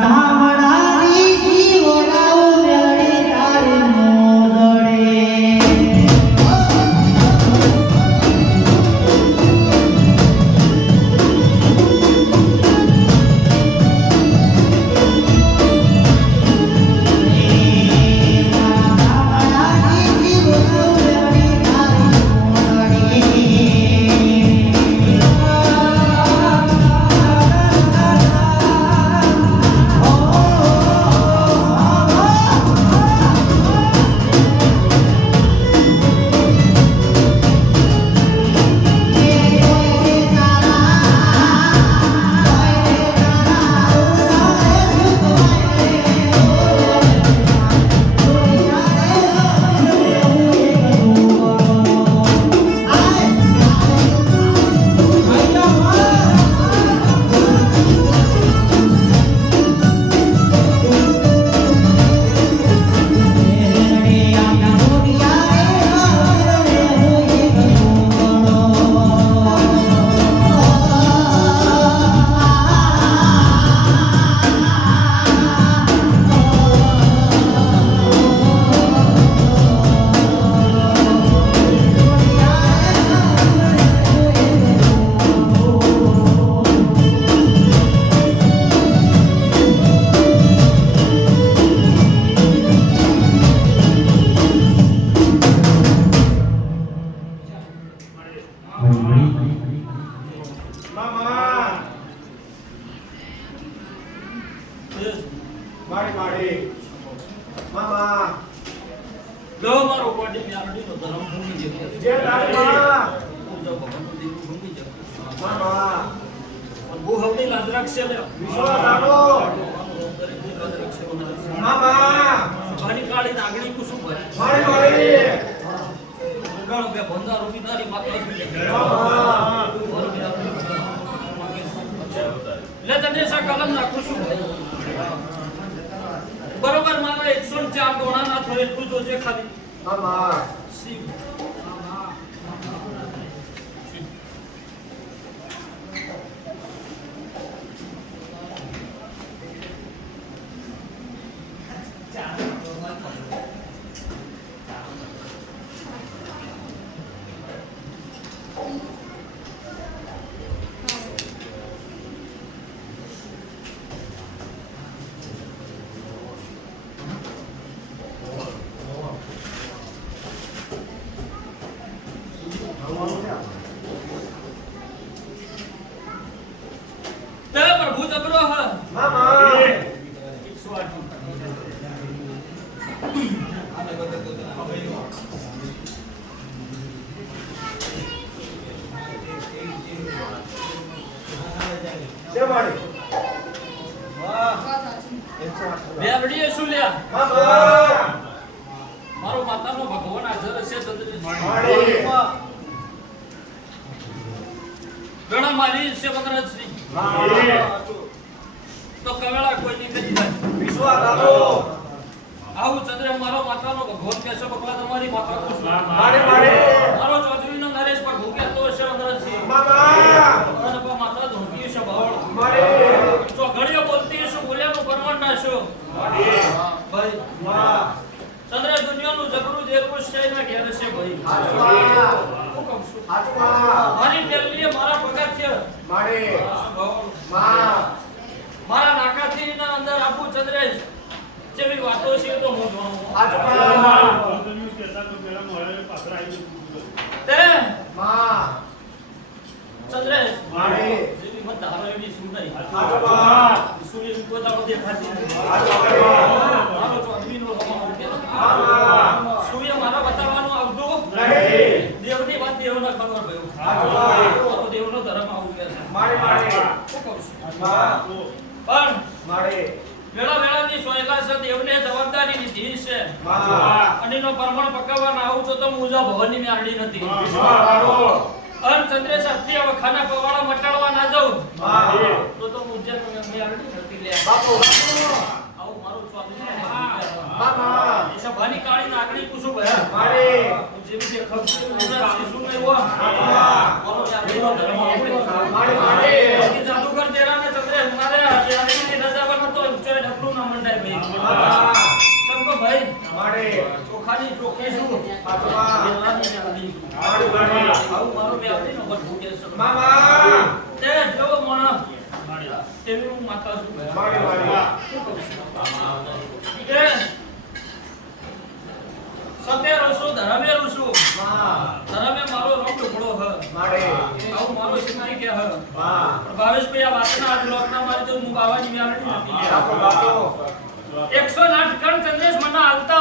তারা બરોબર મારો એકસો ચાર ગોણા ના થયો એટલું જોજે ખાલી મામા શિવ. તે પ્રભુ જબરો હ મામા બેવડીએ શું લ્યા? મારો માતાનો ભગવાન હાજર છે ગણા મારી છે વગરજની મામા તો કવેળા કોઈ નહીં કરી જાય વિશ્વાસ રાખો. આવું ચંદ્ર મારો માતાનો ભગવાન કહેશે બકલા તમારી માતા ખુશ મારે મારે. મારો ચૌધરીનો નરેશ પર ભૂખ્યા તો છે વગરજની બાબા અને બા માતા ધોકી છે બાવળ. મારે. તો ઘડીઓ બોલતી હશે બોલ્યાનું પરમાન નાશો ભાઈ માં ચંદ્ર દુનિયાનું જબરું દેરવું છે એના ઘેર છે ભાઈ. હું કહું છું. મારી. પેલી મારા પગાર છે. મારી. માં. મારા નાકાથી ના અંદર આબુ ચંદ્રેશ જેવી વાતો છે તો હું જાણું હાચુમાં તે માં. ચંદ્રેશ મારી. જેવી મત ધારો એવી શું નહીં હાચુમાં સૂર્ય કો દેખાતી આ હાચુમાં મારો કે મામા સૂર્ય મારા બતાવવાનું આવતું નહીં. દેવની વાત દેવના ખબર ભયો હાચુમાં મારો દેવનો ધર્મ આવું કે મારે મારી મારી. શું કહું છું? પણ મારે. વેળા વેળાની સોયકા છે દેવને જવાબદારી લીધી છે. અને એનો પ્રમાણ પકાવવા આવું તો તો મુજા ભવનની મેળડી નથી. અન ચંદ્રેશ અથી હવે ખાના પવાળા મટાડવા ના જાઉં. તો તો મુજે મેળડી નથી લે. બાપો. આવું મારું સ્વામી કાળી કુસુમ ભયા મારી. જેવી જે ખબર ઉમરા શિશુ એવો. હાચુમાં મારો ધર્મ આવો. મારી મારી. સતે રસું, ધરમે રસું. ધરમે મારો રંગ ઢોકળો હ. મારી આવું મારો સિદ્ધિ કે હ. માં ભાવેશભાઈ આ વાતના આજ લોકના મારી તો હું બાવાની વ્યાલડી નથી બાપુ બાપુ એકસો આઠ કણ ચંદ્રેશ મને હાલતા